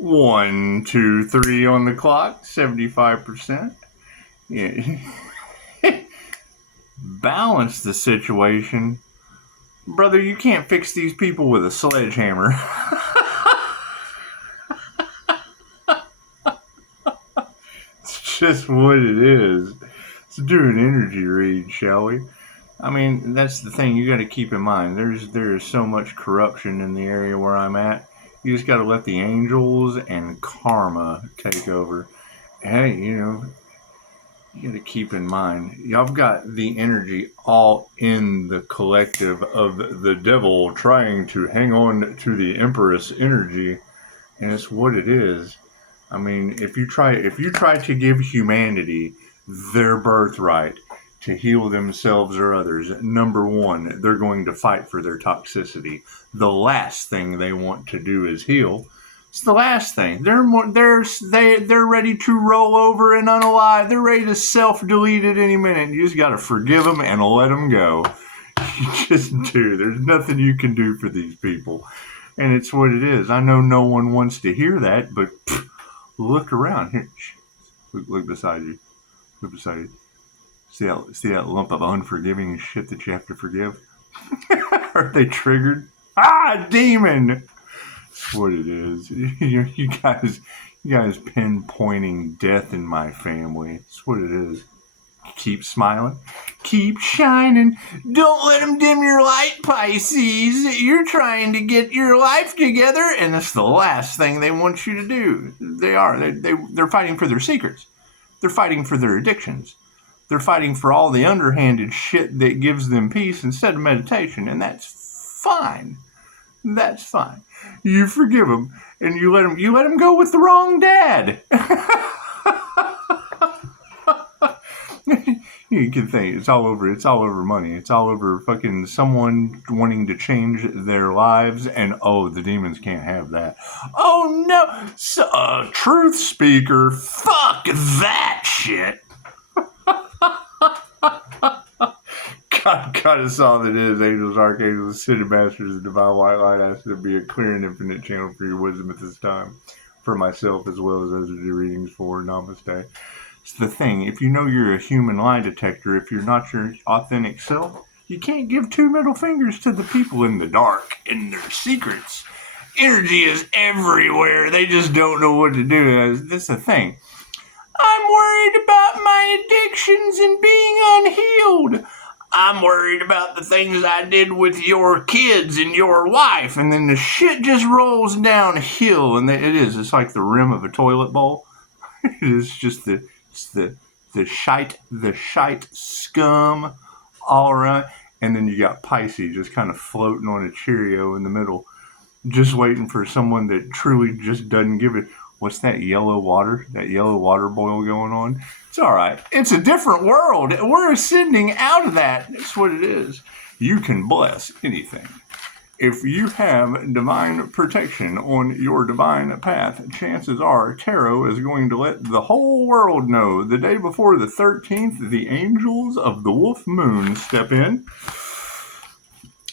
1, 2, 3 on the clock, 75%. Yeah. Balance the situation. Brother, you can't fix these people with a sledgehammer. It's just what it is. Let's do an energy read, shall we? I mean, that's the thing you got to keep in mind. There's so much corruption in the area where I'm at. You just got to let the angels and karma take over. Hey, you got to keep in mind, y'all got the energy all in the collective of the devil trying to hang on to the Empress energy, and it's what it is. I mean, if you try to give humanity their birthright to heal themselves or others, number one, they're going to fight for their toxicity. The last thing they want to do is heal. It's the last thing. They're ready to roll over and unalive. They're ready to self-delete at any minute. You just got to forgive them and let them go. You just do. There's nothing you can do for these people. And it's what it is. I know no one wants to hear that, but look around. Here, look beside you. Look beside you. See that lump of unforgiving shit that you have to forgive? Are they triggered? Demon! That's what it is. You guys pinpointing death in my family. That's what it is. Keep smiling. Keep shining. Don't let them dim your light, Pisces. You're trying to get your life together, and that's the last thing they want you to do. They're fighting for their secrets. They're fighting for their addictions. They're fighting for all the underhanded shit that gives them peace instead of meditation, and that's fine. That's fine. You forgive them, and you let them go with the wrong dad. You can think it's all over money. It's all over fucking someone wanting to change their lives, and the demons can't have that. Oh no, truth speaker, fuck that shit. God is all that is. Angels, archangels, ascended masters, and divine white light. I ask to be a clear and infinite channel for your wisdom at this time, for myself as well as those who do readings for. Namaste. It's the thing. If you know you're a human lie detector, if you're not your authentic self, you can't give two middle fingers to the people in the dark, in their secrets. Energy is everywhere. They just don't know what to do. That's the thing. I'm worried about my addictions and being unhealed. I'm worried about the things I did with your kids and your wife. And then the shit just rolls downhill. And it's like the rim of a toilet bowl. It is just the shite scum all around. And then you got Pisces just kind of floating on a Cheerio in the middle, just waiting for someone that truly just doesn't give it. What's that yellow water boil going on? It's all right. It's a different world. We're ascending out of that. That's what it is. You can bless anything. If you have divine protection on your divine path, chances are tarot is going to let the whole world know. The day before the 13th, the angels of the wolf moon step in.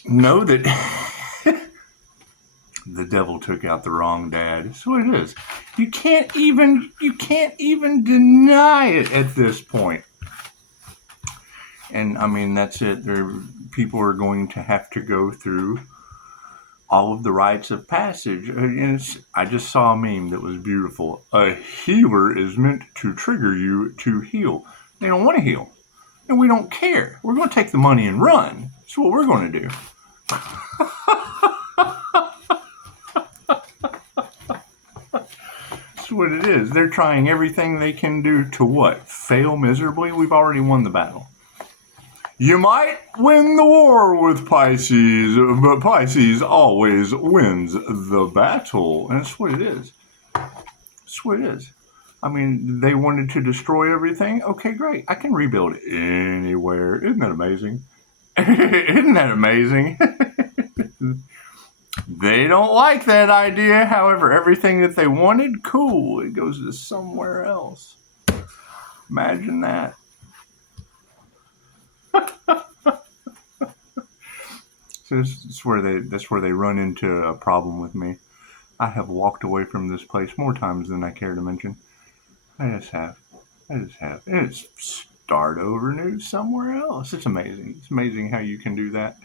Know that the devil took out the wrong dad. That's what it is. You can't even deny it at this point. And I mean, that's it. People are going to have to go through all of the rites of passage. And I just saw a meme that was beautiful. A healer is meant to trigger you to heal. They don't want to heal. And we don't care. We're going to take the money and run. That's what we're going to do. That's what it is. They're trying everything they can do to what? Fail miserably? We've already won the battle. You might win the war with Pisces, but Pisces always wins the battle. And that's what it is. That's what it is. I mean, they wanted to destroy everything. Okay, great. I can rebuild anywhere. Isn't that amazing? Isn't that amazing? They don't like that idea. However, everything that they wanted, cool. It goes to somewhere else. Imagine that. So that's where they run into a problem with me. I have walked away from this place more times than I care to mention. I just have. I just have. And it's start over new somewhere else. It's amazing. It's amazing how you can do that.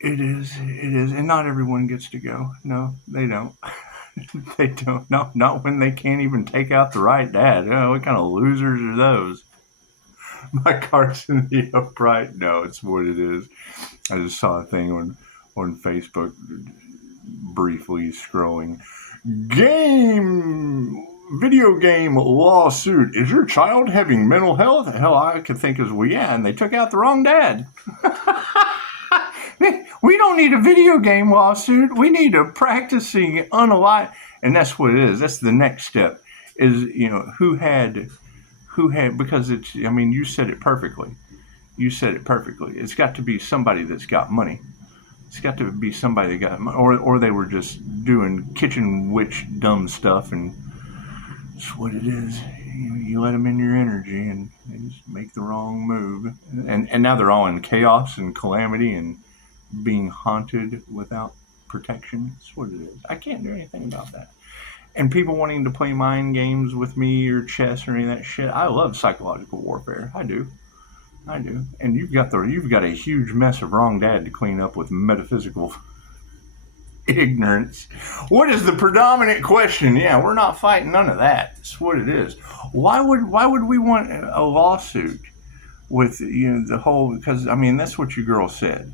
It is. It is. And not everyone gets to go. No, they don't. They don't. No, not when they can't even take out the right dad. Oh, what kind of losers are those? My car's in the upright. No, it's what it is. I just saw a thing on Facebook, briefly scrolling. Video game lawsuit. Is your child having mental health? Hell, I could think as well, yeah, and they took out the wrong dad. We don't need a video game lawsuit. We need a practicing unalive. And that's what it is. That's the next step is, who had, because it's, you said it perfectly. You said it perfectly. It's got to be somebody that's got money. It's got to be somebody that got money. Or they were just doing kitchen witch dumb stuff, and that's what it is. You let them in your energy and they just make the wrong move. And now they're all in chaos and calamity and being haunted without protection. That's what it is. I can't do anything about that. And people wanting to play mind games with me or chess or any of that shit. I love psychological warfare. I do. And you've got a huge mess of wrong dad to clean up with metaphysical ignorance. What is the predominant question? Yeah, we're not fighting none of that. That's what it is. Why would we want a lawsuit with the whole? Because that's what your girl said.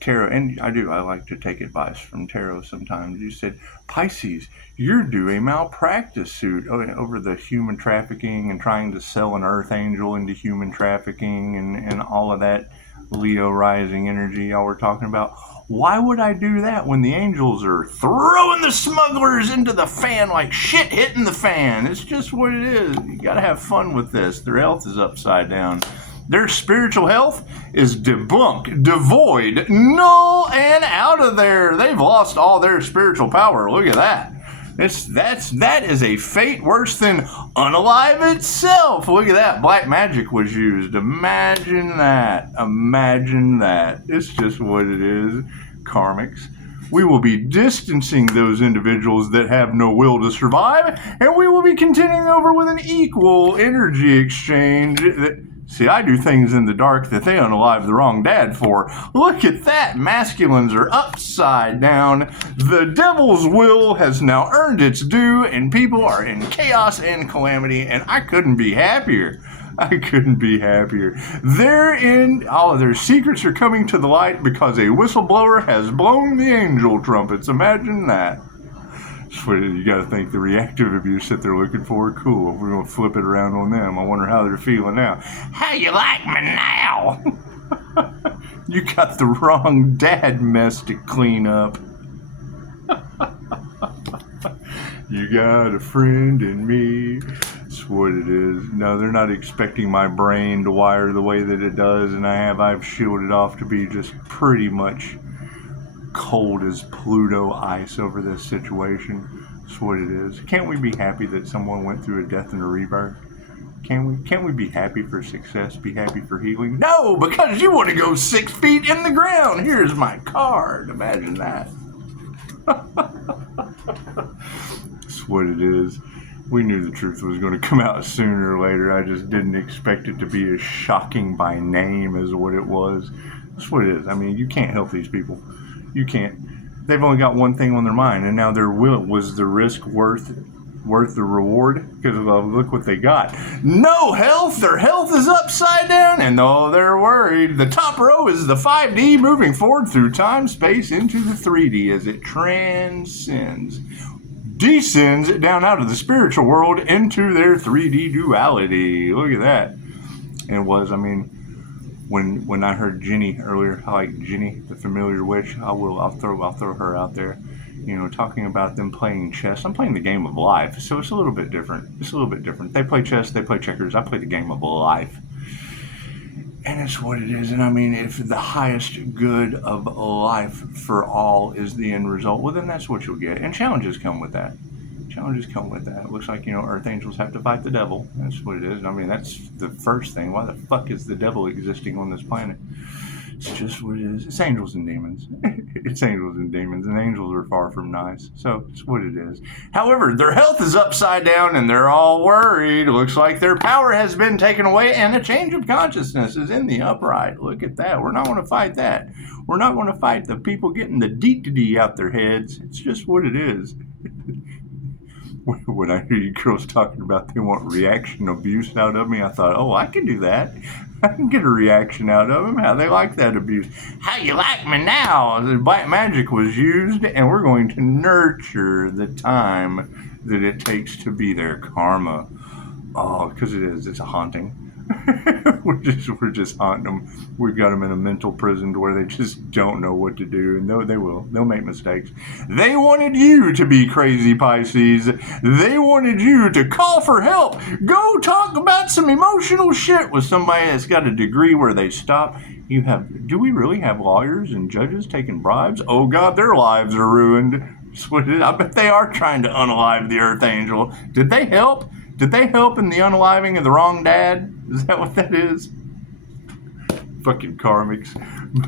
Tarot, and I like to take advice from tarot sometimes. You said, Pisces, you're due a malpractice suit over the human trafficking and trying to sell an earth angel into human trafficking and all of that Leo rising energy y'all were talking about. Why would I do that when the angels are throwing the smugglers into the fan like shit hitting the fan? It's just what it is. You gotta have fun with this. Their health is upside down. Their spiritual health is debunked, devoid, null, and out of there. They've lost all their spiritual power. Look at that. That is a fate worse than unalive itself. Look at that. Black magic was used. Imagine that. It's just what it is. Karmics. We will be distancing those individuals that have no will to survive, and we will be continuing over with an equal energy exchange. See, I do things in the dark that they unalive the wrong dad for. Look at that. Masculines are upside down. The devil's will has now earned its due, and people are in chaos and calamity, and I couldn't be happier. All of their secrets are coming to the light because a whistleblower has blown the angel trumpets. Imagine that. You got to think the reactive abuse that they're looking for. Cool. If we're going to flip it around on them, I wonder how they're feeling now. How you like me now? You got the wrong dad mess to clean up. You got a friend in me. That's what it is. No, they're not expecting my brain to wire the way that it does, and I've shielded off to be just pretty much cold as Pluto ice over this situation. That's what it is. Can't we be happy that someone went through a death and a rebirth? Can't we be happy for success, be happy for healing? No, because you want to go 6 feet in the ground. Here's my card. Imagine that. That's what it is. We knew the truth was going to come out sooner or later. I just didn't expect it to be as shocking by name as what it was. That's what it is. You can't help these people. You can't. They've only got one thing on their mind, and now their will. Was the risk worth the reward? Because look what they got. No health. Their health is upside down, and they're worried. The top row is the 5D moving forward through time, space into the 3D as it descends down out of the spiritual world into their 3D duality. Look at that. And it was, when I heard Jenny earlier, I like Jenny, the familiar witch. I'll throw her out there. Talking about them playing chess. I'm playing the game of life, so it's a little bit different. They play chess, they play checkers. I play the game of life, and it's what it is. And if the highest good of life for all is the end result, well, then that's what you'll get. And challenges come with that. It looks like, earth angels have to fight the devil. That's what it is. That's the first thing. Why the fuck is the devil existing on this planet? It's just what it is. It's angels and demons. It's angels and demons, and angels are far from nice. So it's what it is. However, their health is upside down, and they're all worried. Looks like their power has been taken away, and a change of consciousness is in the upright. Look at that. We're not going to fight that. We're not going to fight the people getting the D out their heads. It's just what it is. When I hear you girls talking about they want reaction abuse out of me, I thought, oh, I can do that. I can get a reaction out of them. How they like that abuse. How you like me now? The black magic was used, and we're going to nurture the time that it takes to be their karma. Oh, because it is. It's a haunting. we're just haunting them. We've got them in a mental prison to where they just don't know what to do, and they will. They'll make mistakes. They wanted you to be crazy, Pisces. They wanted you to call for help. Go talk about some emotional shit with somebody that's got a degree where they stop. Do we really have lawyers and judges taking bribes? Oh God, their lives are ruined. I bet they are trying to unalive the Earth Angel. Did they help? Did they help in the unaliving of the wrong dad? Is that what that is? Fucking karmics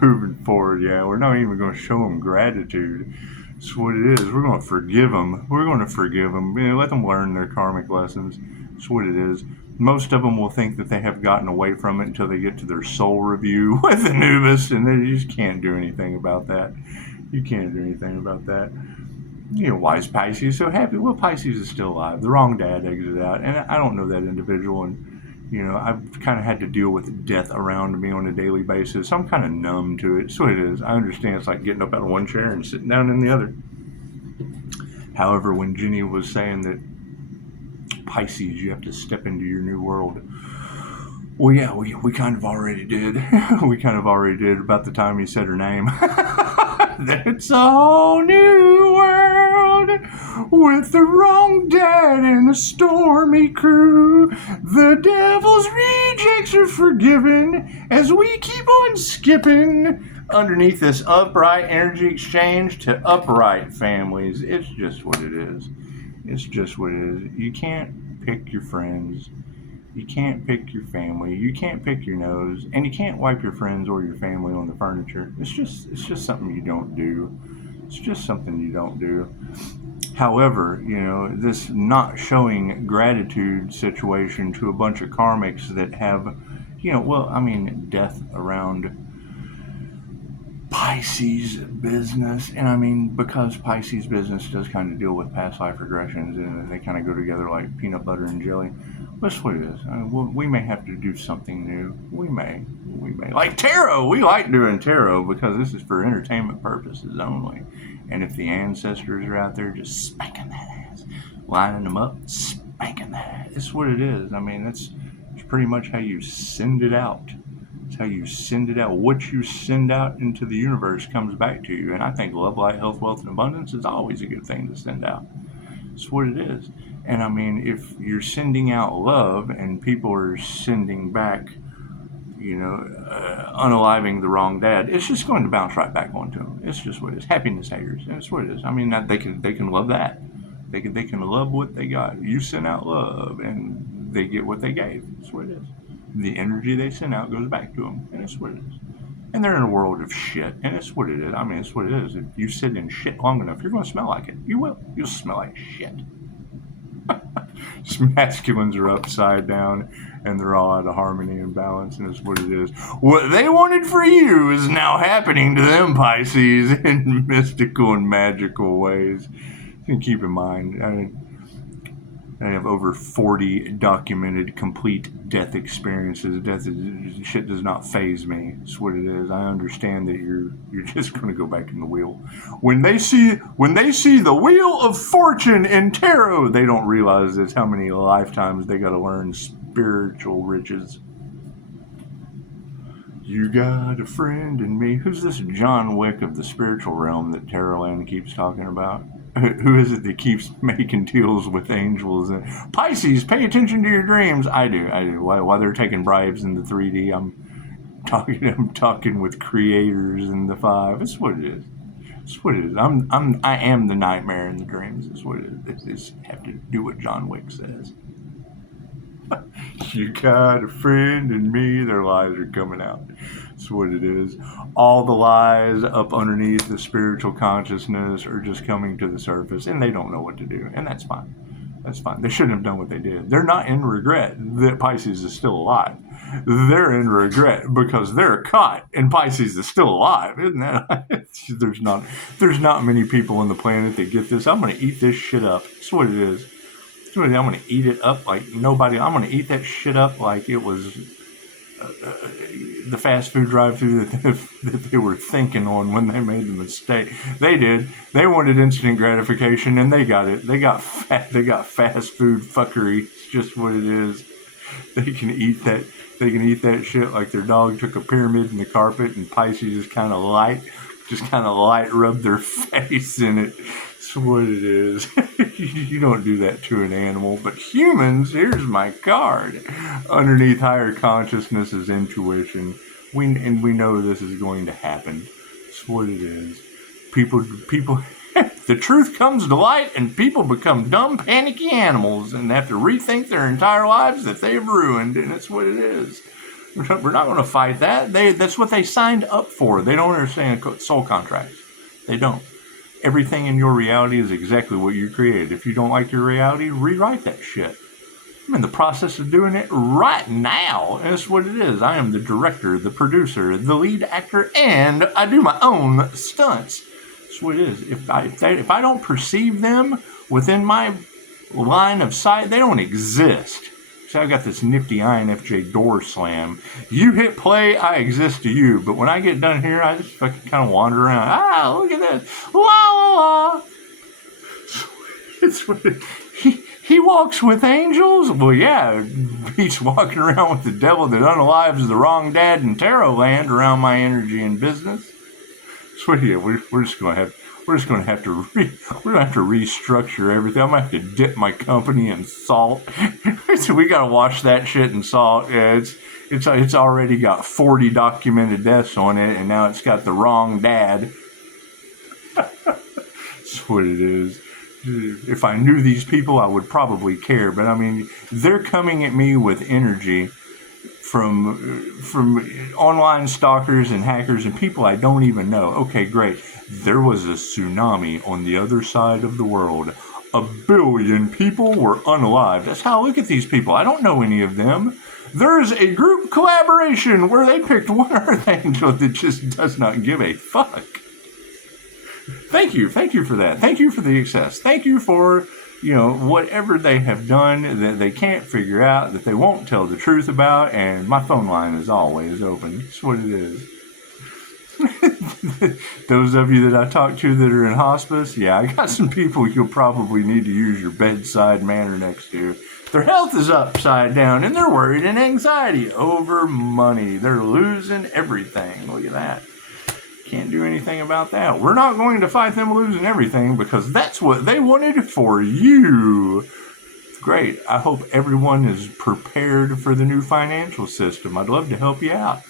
moving forward. Yeah, we're not even going to show them gratitude. That's what it is. We're going to forgive them. We're going to forgive them. You know, let them learn their karmic lessons. That's what it is. Most of them will think that they have gotten away from it until they get to their soul review with Anubis, and they just can't do anything about that. You can't do anything about that. You know, why is Pisces so happy? Well, Pisces is still alive. The wrong dad exited out, and I don't know that individual, and, you know, I've kind of had to deal with death around me on a daily basis, so I'm kind of numb to it. That's what it is. I understand it's like getting up out of one chair and sitting down in the other. However, when Jenny was saying that Pisces, you have to step into your new world, well, yeah, we kind of already did. We kind of already did about the time he said her name. It's a whole new world with the wrong dad and a stormy crew. The devil's rejects are forgiven as we keep on skipping underneath this upright energy exchange to upright families. It's just what it is. It's just what it is. You can't pick your friends. You can't pick your family. You can't pick your nose, and you can't wipe your friends or your family on the furniture. It's just something you don't do. It's just something you don't do. However, you know, this not showing gratitude situation to a bunch of karmics that have, you know, well, I mean, death around Pisces business, and I mean, because Pisces business does kind of deal with past life regressions, and they kind of go together like peanut butter and jelly. That's what it is. I mean, we may have to do something new. We may. Like tarot. We like doing tarot because this is for entertainment purposes only. And if the ancestors are out there just spanking that ass, lining them up, spanking that ass, that's what it is. I mean, it's pretty much how you send it out. It's how you send it out. What you send out into the universe comes back to you. And I think love, light, health, wealth, and abundance is always a good thing to send out. It's what it is. And I mean, if you're sending out love and people are sending back, you know, unaliving the wrong dad, it's just going to bounce right back onto them. It's just what it is. Happiness haters. And it's what it is. I mean, they can love that. They can love what they got. You send out love and they get what they gave. That's what it is. The energy they send out goes back to them. And it's what it is. And they're in a world of shit. And it's what it is. I mean, it's what it is. If you sit in shit long enough, you're going to smell like it. You will. You'll smell like shit. Masculines are upside down and they're all out of harmony and balance, and it's what it is. What they wanted for you is now happening to them, Pisces, in mystical and magical ways. And keep in mind, I have over 40 documented complete death experiences. Shit does not faze me. It's what it is. I understand that you're just going to go back in the wheel. When they see the wheel of fortune in tarot, they don't realize it's how many lifetimes they got to learn spiritual riches. You got a friend in me. Who's this John Wick of the spiritual realm that Tarotland keeps talking about? Who is it that keeps making deals with angels? Pisces, pay attention to your dreams. I do. While they're taking bribes in the 3D, I'm talking with creators in the 5. It's what it is. It's what it is. I am the nightmare in the dreams. It's what it is. It's have to do what John Wick says. You got a friend in me. Their lies are coming out. That's what it is. All the lies up underneath the spiritual consciousness are just coming to the surface, and they don't know what to do, and that's fine. That's fine. They shouldn't have done what they did. They're not in regret that Pisces is still alive. They're in regret because they're caught and Pisces is still alive. Isn't that? There's not many people on the planet that get this. I'm going to eat this shit up. That's what it is. I'm going to eat it up like nobody. I'm going to eat that shit up like it was the fast food drive-thru that they were thinking on when they made the mistake. They did. They wanted instant gratification, and they got it. They got fast food fuckery. It's just what it is. They can eat that. They can eat that shit like their dog took a pyramid in the carpet, and Pisces just kind of light rub their face in it. That's what it is. You don't do that to an animal, but humans, here's my card. Underneath higher consciousness is intuition. We know this is going to happen. That's what it is. People, the truth comes to light and people become dumb, panicky animals and have to rethink their entire lives that they've ruined, and that's what it is. We're not going to fight that. That's what they signed up for. They don't understand soul contracts. They don't. Everything in your reality is exactly what you created. If you don't like your reality, rewrite that shit. I'm in the process of doing it right now. And that's what it is. I am the director, the producer, the lead actor, and I do my own stunts. That's what it is. If I don't perceive them within my line of sight, they don't exist. See, I've got this nifty INFJ door slam. You hit play, I exist to you. But when I get done here, I just fucking kind of wander around. Ah, look at this. La la la. It's what he walks with angels? Well, yeah, he's walking around with the devil that unalives the wrong dad in tarot land around my energy and business. So yeah, we're just going to have to restructure everything. I'm gonna have to dip my company in salt. So we gotta wash that shit in salt. Yeah, it's already got 40 documented deaths on it, and now it's got the wrong dad. That's what it is. If I knew these people, I would probably care. But I mean, they're coming at me with energy from online stalkers and hackers and people I don't even know. Okay, great. There was a tsunami on the other side of the world. 1 billion people were unalived. That's how I look at these people. I don't know any of them. There's a group collaboration where they picked one Earth Angel that just does not give a fuck. Thank you for that. Thank you for the excess. Thank you for, whatever they have done that they can't figure out, that they won't tell the truth about, and my phone line is always open. That's what it is. Those of you that I talk to that are in hospice, yeah, I got some people you'll probably need to use your bedside manner next to. Their health is upside down, and they're worried and anxiety over money. They're losing everything. Look at that. Can't do anything about that. We're not going to fight them losing everything because that's what they wanted for you. Great. I hope everyone is prepared for the new financial system. I'd love to help you out.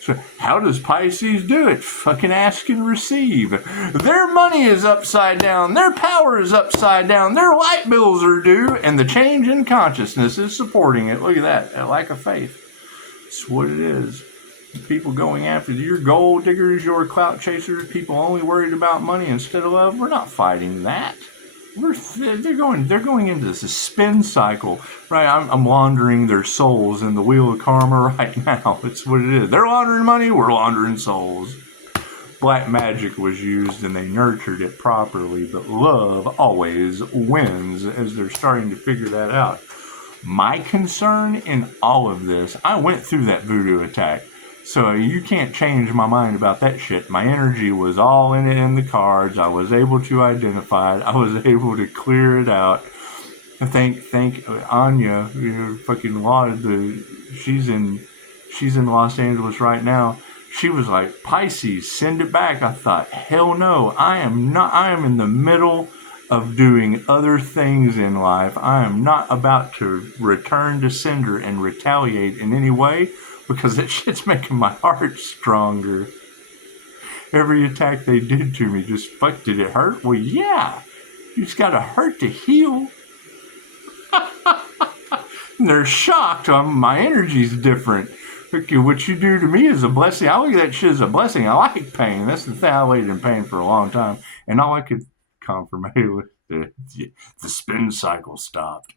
So how does Pisces do it? Fucking ask and receive. Their money is upside down. Their power is upside down. Their light bills are due. And the change in consciousness is supporting it. Look at that. That lack of faith. That's what it is. People going after your gold diggers, your clout chasers, people only worried about money instead of love. We're not fighting that. They're going into this spin cycle, right? I'm laundering their souls in the wheel of karma right now. It's what it is. They're laundering money. We're laundering souls. Black magic was used and they nurtured it properly, but love always wins as they're starting to figure that out. My concern in all of this, I went through that voodoo attack. So you can't change my mind about that shit. My energy was all in it in the cards. I was able to identify it. I was able to clear it out. I thank Anya, fucking she's in Los Angeles right now. She was like, Pisces, send it back. I thought, hell no, I am in the middle of doing other things in life. I am not about to return to sender and retaliate in any way. Because that shit's making my heart stronger. Every attack they did to me, did it hurt? Well, yeah. You just gotta hurt to heal. They're shocked. My energy's different. What you do to me is a blessing. I look at that shit as a blessing. I like pain. That's the thing. I laid in pain for a long time, and all I could confirm was the spin cycle stopped.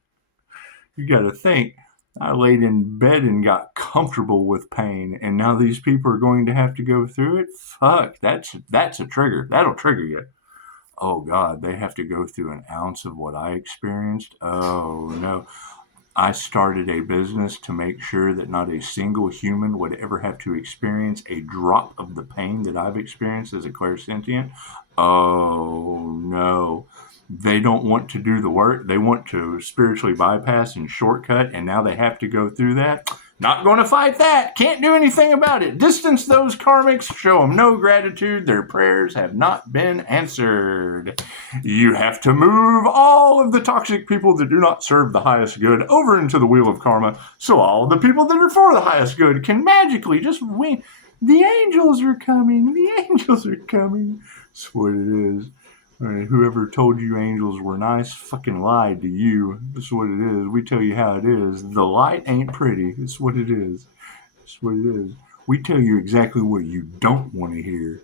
You got to think. I laid in bed and got comfortable with pain, and now these people are going to have to go through it. Fuck, that's a trigger. That'll trigger you. Oh God, they have to go through an ounce of what I experienced. Oh no. I started a business to make sure that not a single human would ever have to experience a drop of the pain that I've experienced as a clairsentient. Oh no. They don't want to do the work. They want to spiritually bypass and shortcut, and now they have to go through that. Not going to fight that. Can't do anything about it. Distance those karmics. Show them no gratitude. Their prayers have not been answered. You have to move all of the toxic people that do not serve the highest good over into the wheel of karma, so all of the people that are for the highest good can magically just win. The angels are coming. The angels are coming. That's what it is. Whoever told you angels were nice fucking lied to you. That's what it is. We tell you how it is. The light ain't pretty. It's what it is. It's what it is. We tell you exactly what you don't want to hear.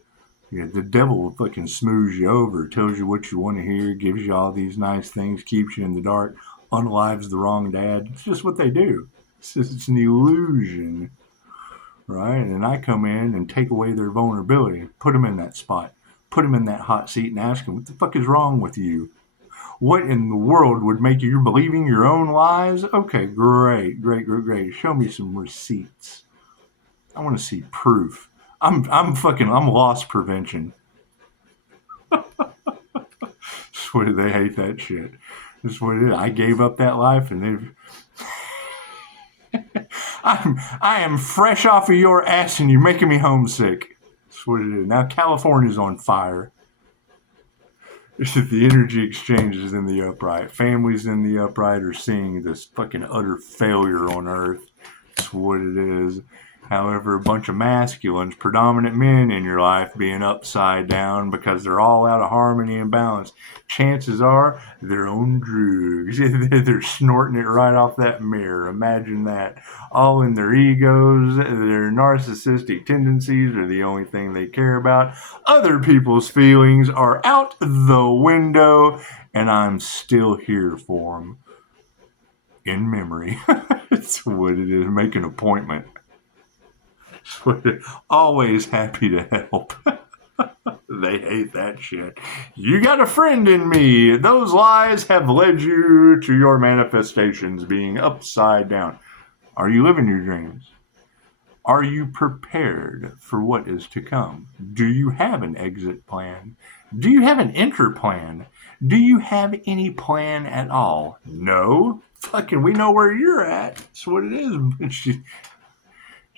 Yeah, the devil will fucking smooth you over, tells you what you want to hear, gives you all these nice things, keeps you in the dark, unalives the wrong dad. It's just what they do. It's an illusion, right? And I come in and take away their vulnerability, put them in that spot. Put him in that hot seat and ask him, what the fuck is wrong with you? What in the world would make you believing your own lies? Okay, great. Show me some receipts. I want to see proof. I'm loss prevention. Swear they hate that shit. That's what it is. I gave up that life, and I am fresh off of your ass, and you're making me homesick. That's what it is. Now California's on fire. The energy exchanges in the upright. Families in the upright are seeing this fucking utter failure on Earth. That's what it is. However, a bunch of masculines, predominant men in your life being upside down because they're all out of harmony and balance. Chances are they're on drugs. They're snorting it right off that mirror. Imagine that. All in their egos, their narcissistic tendencies are the only thing they care about. Other people's feelings are out the window, and I'm still here for them. In memory. That's what it is. Make an appointment. Always happy to help. They hate that shit. You got a friend in me. Those lies have led you to your manifestations being upside down. Are you living your dreams? Are you prepared for what is to come? Do you have an exit plan? Do you have an enter plan? Do you have any plan at all? No? Fucking we know where you're at. That's what it is.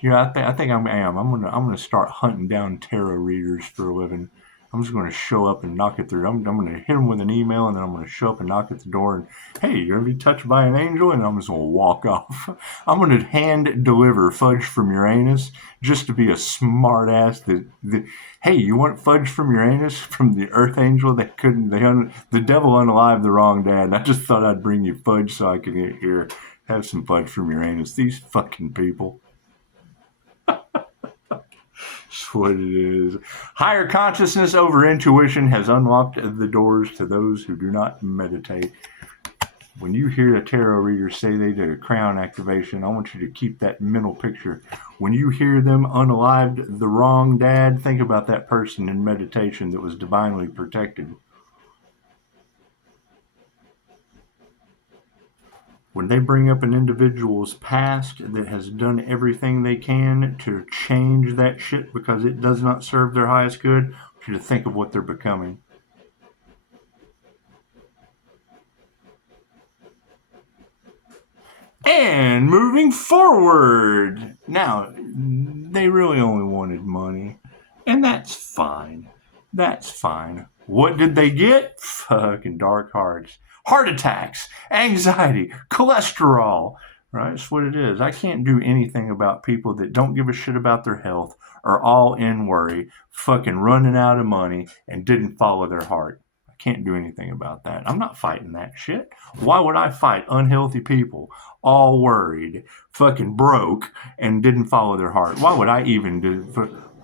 Yeah, I think I am. I'm gonna start hunting down tarot readers for a living. I'm just gonna show up and knock at their. I'm gonna hit them with an email, and then I'm gonna show up and knock at the door. And hey, you're gonna be touched by an angel, and I'm just gonna walk off. I'm gonna hand deliver fudge from Uranus just to be a smart ass. Hey, you want fudge from Uranus from the Earth Angel? They couldn't. The devil unalived the wrong dad. And I just thought I'd bring you fudge so I could get here, have some fudge from Uranus. These fucking people. That's what it is. Higher consciousness over intuition has unlocked the doors to those who do not meditate. When you hear a tarot reader say they did a crown activation, I want you to keep that mental picture. When you hear them unalived the wrong dad, think about that person in meditation that was divinely protected. When they bring up an individual's past that has done everything they can to change that shit because it does not serve their highest good, I want you to think of what they're becoming. And moving forward. Now, they really only wanted money. And that's fine. That's fine. What did they get? Fucking dark hearts. Heart attacks, anxiety, cholesterol, right? That's what it is. I can't do anything about people that don't give a shit about their health, are all in worry, fucking running out of money, and didn't follow their heart. I Can't do anything about that. I'm not fighting that shit. Why would I fight unhealthy people, all worried, fucking broke, and didn't follow their heart? Why would I even do?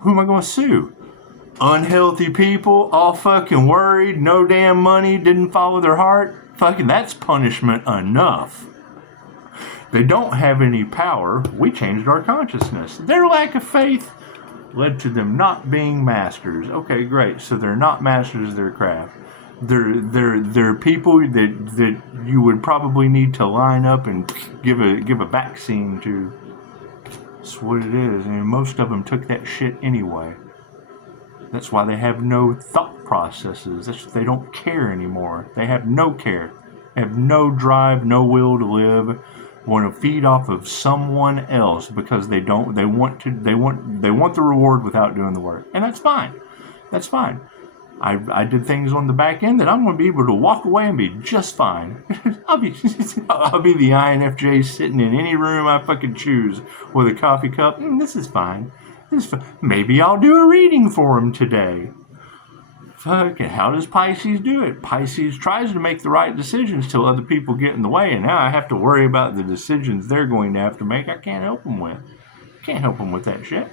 Who am I going to sue? Unhealthy people, all fucking worried, no damn money, didn't follow their heart? Fucking, that's punishment enough. They don't have any power. We changed our consciousness. Their lack of faith led to them not being masters. Okay, great. So they're not masters of their craft. They're people that you would probably need to line up and give a vaccine to. That's what it is. I mean, most of them took that shit anyway. That's why they have no thought processes. They don't care anymore. They have no care. They have no drive, no will to live. Want to feed off of someone else because they want the reward without doing the work. And that's fine. That's fine. I did things on the back end that I'm going to be able to walk away and be just fine. I'll be the INFJ sitting in any room I fucking choose with a coffee cup. This is fine. Maybe I'll do a reading for him today. Fucking, how does Pisces do it? Pisces tries to make the right decisions till other people get in the way, and now I have to worry about the decisions they're going to have to make. I can't help them with. Can't help them with that shit.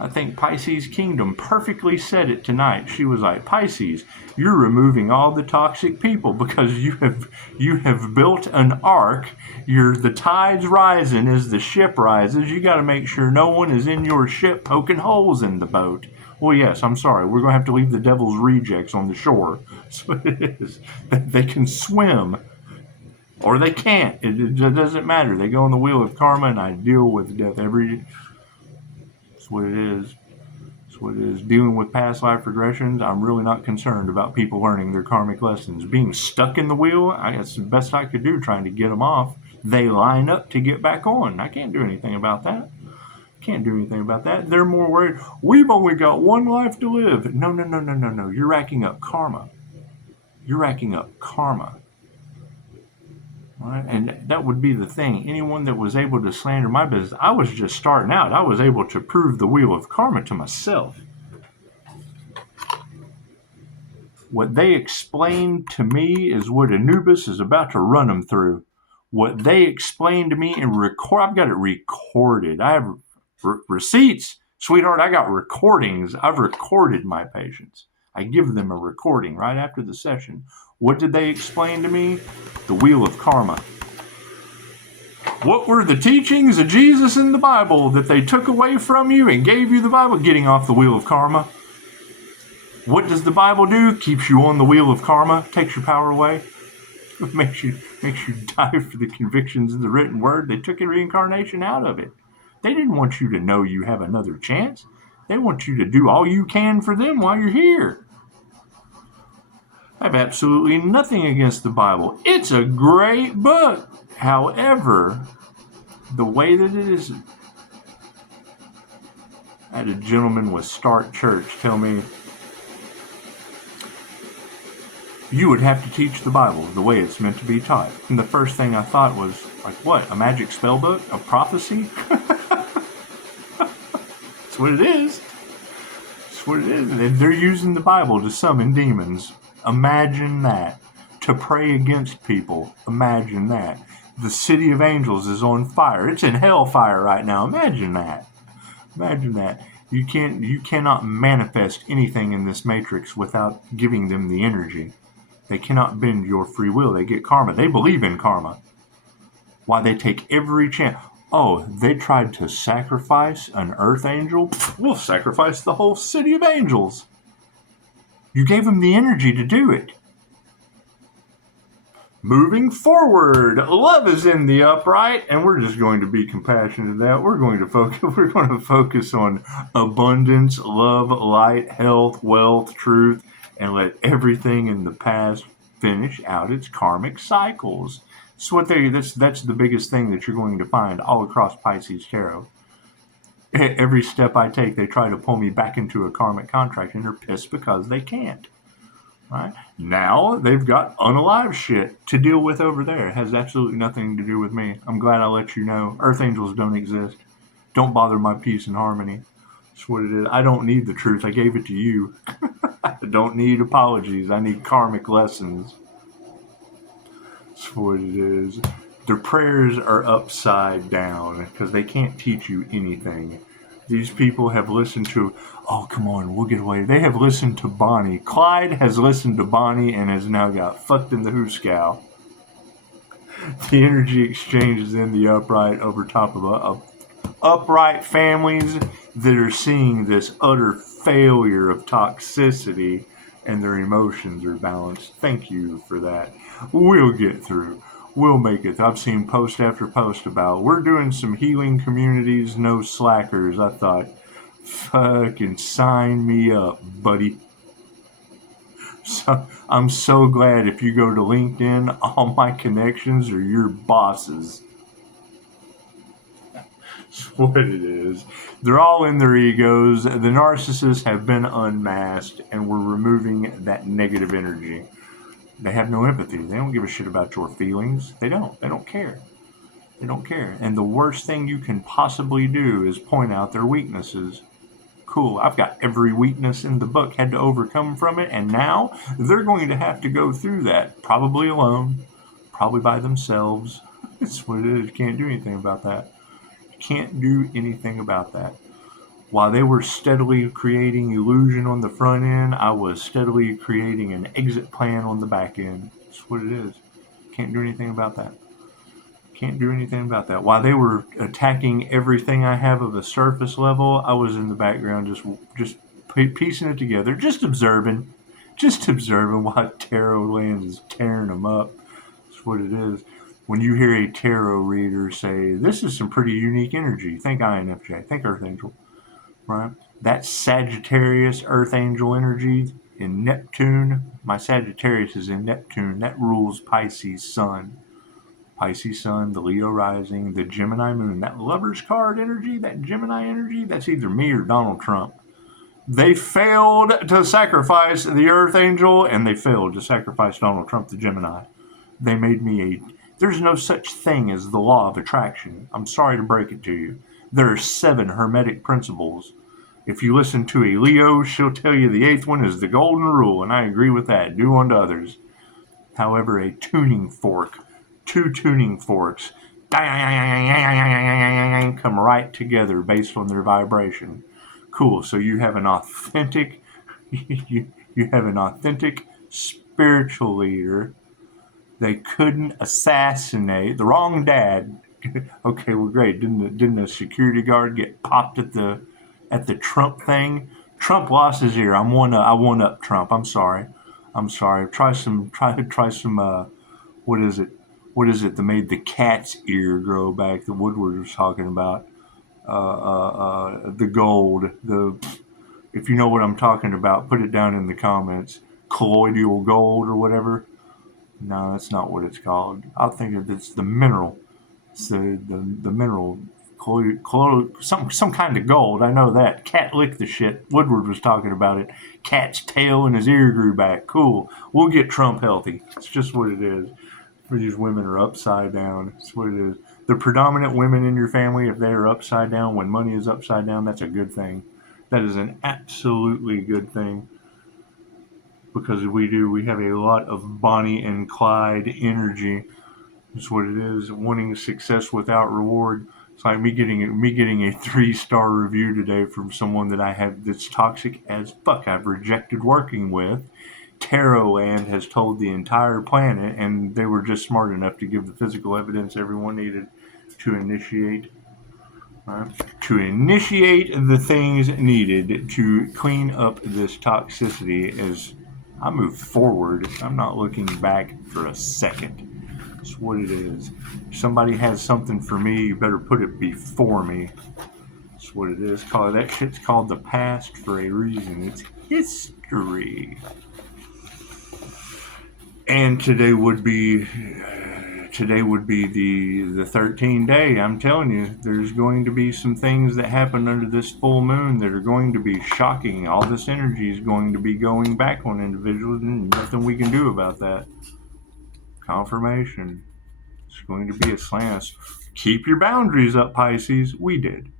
I think Pisces Kingdom perfectly said it tonight. She was like, Pisces, you're removing all the toxic people because you have built an ark. The tide's rising as the ship rises. You got to make sure no one is in your ship poking holes in the boat. Well, yes, I'm sorry. We're going to have to leave the devil's rejects on the shore. That's what it is. They can swim, or they can't. It doesn't matter. They go on the wheel of karma, and I deal with death every. That's what it is. That's what it is. Dealing with past life regressions, I'm really not concerned about people learning their karmic lessons. Being stuck in the wheel, that's the best I could do, trying to get them off. They line up to get back on. I can't do anything about that. Can't do anything about that. They're more worried. We've only got one life to live. No. You're racking up karma. You're racking up karma. All right? And that would be the thing. Anyone that was able to slander my business, I was just starting out. I was able to prove the wheel of karma to myself. What they explained to me is what Anubis is about to run them through. What they explained to me and I've got it recorded. I have receipts, sweetheart. I got recordings. I've recorded my patients. I give them a recording right after the session. What did they explain to me? The wheel of karma. What were the teachings of Jesus in the Bible that they took away from you and gave you the Bible? Getting off the wheel of karma. What does the Bible do? Keeps you on the wheel of karma. Takes your power away. Makes you die for the convictions of the written word. They took reincarnation out of it. They didn't want you to know you have another chance. They want you to do all you can for them while you're here. I have absolutely nothing against the Bible. It's a great book. However, the way that it is... I had a gentleman with Start Church tell me, you would have to teach the Bible the way it's meant to be taught. And the first thing I thought was, like, what? A magic spell book? A prophecy? That's what it is. That's what it is. They're using the Bible to summon demons. Imagine that. To pray against people. Imagine that. The city of angels is on fire. It's in hellfire right now. Imagine that. Imagine that. You cannot manifest anything in this matrix without giving them the energy. They cannot bend your free will. They get karma. They believe in karma. Why, they take every chance. Oh, they tried to sacrifice an earth angel? We'll sacrifice the whole city of angels. You gave them the energy to do it. Moving forward, love is in the upright, and we're just going to be compassionate to that. We're going to focus on abundance, love, light, health, wealth, truth, and let everything in the past finish out its karmic cycles. That's the biggest thing that you're going to find all across Pisces Tarot. Every step I take, they try to pull me back into a karmic contract, and they're pissed because they can't. Right? Now they've got unalive shit to deal with over there. It has absolutely nothing to do with me. I'm glad I let you know. Earth angels don't exist. Don't bother my peace and harmony. That's what it is. I don't need the truth. I gave it to you. I I don't need apologies. I need karmic lessons. That's what it is. Their prayers are upside down because they can't teach you anything. These people have listened to, oh, come on, we'll get away. They have listened to Bonnie. Clyde has listened to Bonnie and has now got fucked in the hooscow. The energy exchange is in the upright over top of upright families that are seeing this utter failure of toxicity and their emotions are balanced. Thank you for that. We'll get through. We'll make it. I've seen post after post about we're doing some healing communities, no slackers. I thought, fucking sign me up, buddy. So, I'm so glad if you go to LinkedIn, all my connections are your bosses. That's what it is. They're all in their egos. The narcissists have been unmasked, and we're removing that negative energy. They have no empathy. They don't give a shit about your feelings. They don't. They don't care. They don't care. And the worst thing you can possibly do is point out their weaknesses. Cool, I've got every weakness in the book, had to overcome from it, and now they're going to have to go through that, probably alone, probably by themselves. That's what it is. You can't do anything about that. You can't do anything about that. While they were steadily creating illusion on the front end, I was steadily creating an exit plan on the back end. That's what it is. Can't do anything about that. Can't do anything about that. While they were attacking everything I have of a surface level, I was in the background just piecing it together, just observing while tarot land is tearing them up. That's what it is. When you hear a tarot reader say, this is some pretty unique energy, think INFJ, think Earth Angel, right? That Sagittarius Earth Angel energy in Neptune, my Sagittarius is in Neptune, that rules Pisces Sun. Pisces Sun, the Leo Rising, the Gemini Moon, that Lover's card energy, that Gemini energy, that's either me or Donald Trump. They failed to sacrifice the Earth Angel, and they failed to sacrifice Donald Trump, the Gemini. They made me there's no such thing as the law of attraction. I'm sorry to break it to you. There are 7 hermetic principles. If you listen to a Leo, she'll tell you the 8th one is the golden rule, and I agree with that. Do unto others. However, a tuning fork, 2 tuning forks, come right together based on their vibration. Cool. So you have an authentic, you have an authentic spiritual leader. They couldn't assassinate the wrong dad. Okay, well, great. Didn't the security guard get popped at the Trump thing? Trump lost his ear. I won up Trump. I'm sorry. Try some. What is it? What is it that made the cat's ear grow back? The Woodward was talking about. The gold. If you know what I'm talking about, put it down in the comments. Colloidal gold or whatever. No, that's not what it's called. I'll think of it's the mineral. It's the mineral. Some kind of gold. I know that. Cat licked the shit. Woodward was talking about it. Cat's tail and his ear grew back. Cool. We'll get Trump healthy. It's just what it is. These women are upside down. That's what it is. The predominant women in your family, if they are upside down, when money is upside down, that's a good thing. That is an absolutely good thing. Because we have a lot of Bonnie and Clyde energy. That's what it is. Wanting success without reward. It's like me getting a 3-star review today from someone that I have that's toxic as fuck. I've rejected working with. Tarot Land has told the entire planet, and they were just smart enough to give the physical evidence everyone needed to initiate. To initiate the things needed to clean up this toxicity as I move forward. I'm not looking back for a second. That's what it is. If somebody has something for me, you better put it before me. That's what it is. That shit's called the past for a reason. It's history. And today would be the 13th day. I'm telling you, there's going to be some things that happen under this full moon that are going to be shocking. All this energy is going to be going back on individuals, and nothing we can do about that. Confirmation. It's going to be a slant. Keep your boundaries up, Pisces. We did.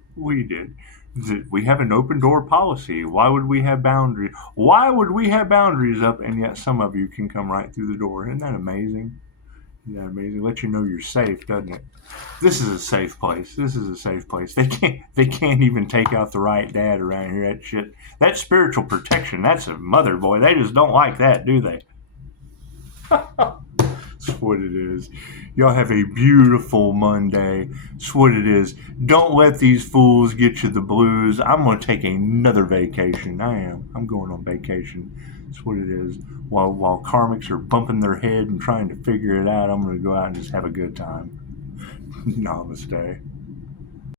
We have an open door policy. Why would we have boundaries? Why would we have boundaries up, and yet some of you can come right through the door? Isn't that amazing? Isn't that amazing? Let you know you're safe, doesn't it? This is a safe place. This is a safe place. They can't even take out the right dad around here. That shit. That's spiritual protection. That's a mother boy. They just don't like that, do they? That's what it is. Y'all have a beautiful Monday. That's what it is. Don't let these fools get you the blues. I'm going to take another vacation. I am. I'm going on vacation. That's what it is. While karmics are bumping their head and trying to figure it out, I'm going to go out and just have a good time. Namaste.